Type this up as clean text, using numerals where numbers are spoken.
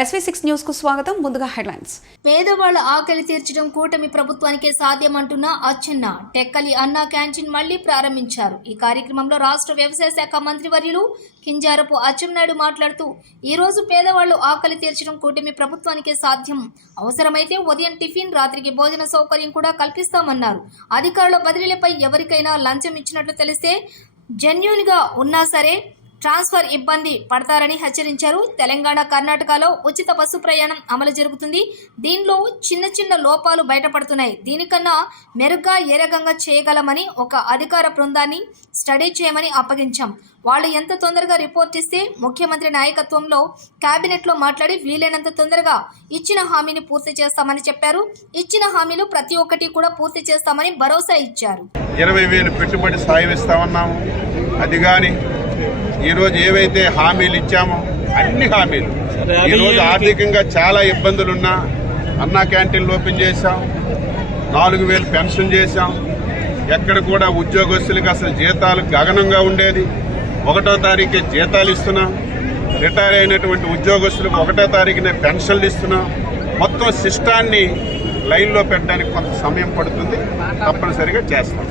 SV6 news కు స్వాగతం. ముందుగా హెడ్లైన్స్. పేదవాళ్ల ఆకలి తీర్చడం కూటమి ప్రభుత్వానికే సాధ్యమంటున్న అచ్చెన్న టెక్కలి అన్నా క్యాంటీన్ మళ్లీ ప్రారంభించారు. ఈ కార్యక్రమంలో రాష్ట్ర వ్యవసాయ శాఖ మంత్రివర్యులు కింజారపు అచ్చెన్నాయుడు మాట్లాడుతూ ఈ రోజు పేదవాళ్లు ఆకలి తీర్చడం కూటమి ప్రభుత్వానికే సాధ్యం. అవసరమైతే ఉదయం టిఫిన్, రాత్రికి భోజన సౌకర్యం కూడా కల్పిస్తామన్నారు. అధికారుల బదిలీలపై ఎవరికైనా లంచం ఇచ్చినట్లు తెలిస్తే జెన్యూన్ గా ఉన్నా సరే ట్రాన్స్ఫర్ ఇబ్బంది పడతారని హెచ్చరించారు. తెలంగాణ, కర్ణాటకలో ఉచిత బస్సు ప్రయాణం అమలు జరుగుతుంది. దీనిలో చిన్న లోపాలు బయటపడుతున్నాయి. దీనికన్నా మెరుగ్గా ఏ రకంగా చేయగలమని ఒక అధికార బృందాన్ని స్టడీ చేయమని అప్పగించాం. వాళ్ళు ఎంత తొందరగా రిపోర్ట్ ఇస్తే ముఖ్యమంత్రి నాయకత్వంలో కేబినెట్లో మాట్లాడి వీలైనంత తొందరగా ఇచ్చిన హామీని పూర్తి చేస్తామని చెప్పారు. ఇచ్చిన హామీలు ప్రతి ఒక్కటి కూడా పూర్తి చేస్తామని భరోసా ఇచ్చారు. 20,000 పెట్టుబడి సాయం ఇస్తామన్నాము. అది కానీ ఈరోజు ఏవైతే హామీలు ఇచ్చామో అన్ని హామీలు ఈరోజు ఆర్థికంగా చాలా ఇబ్బందులున్నా అన్నా క్యాంటీన్లు ఓపెన్ చేశాం, 4,000 పెన్షన్ చేశాం. ఎక్కడ కూడా ఉద్యోగస్తులకు అసలు జీతాలు గగనంగా ఉండేది. 1వ తారీఖే జీతాలు ఇస్తున్నాం. రిటైర్ అయినటువంటి ఉద్యోగస్తులకు 1వ తారీఖునే పెన్షన్లు ఇస్తున్నాం. మొత్తం సిస్టాన్ని లైన్లో పెట్టడానికి కొంత సమయం పడుతుంది. తప్పనిసరిగా చేస్తాం.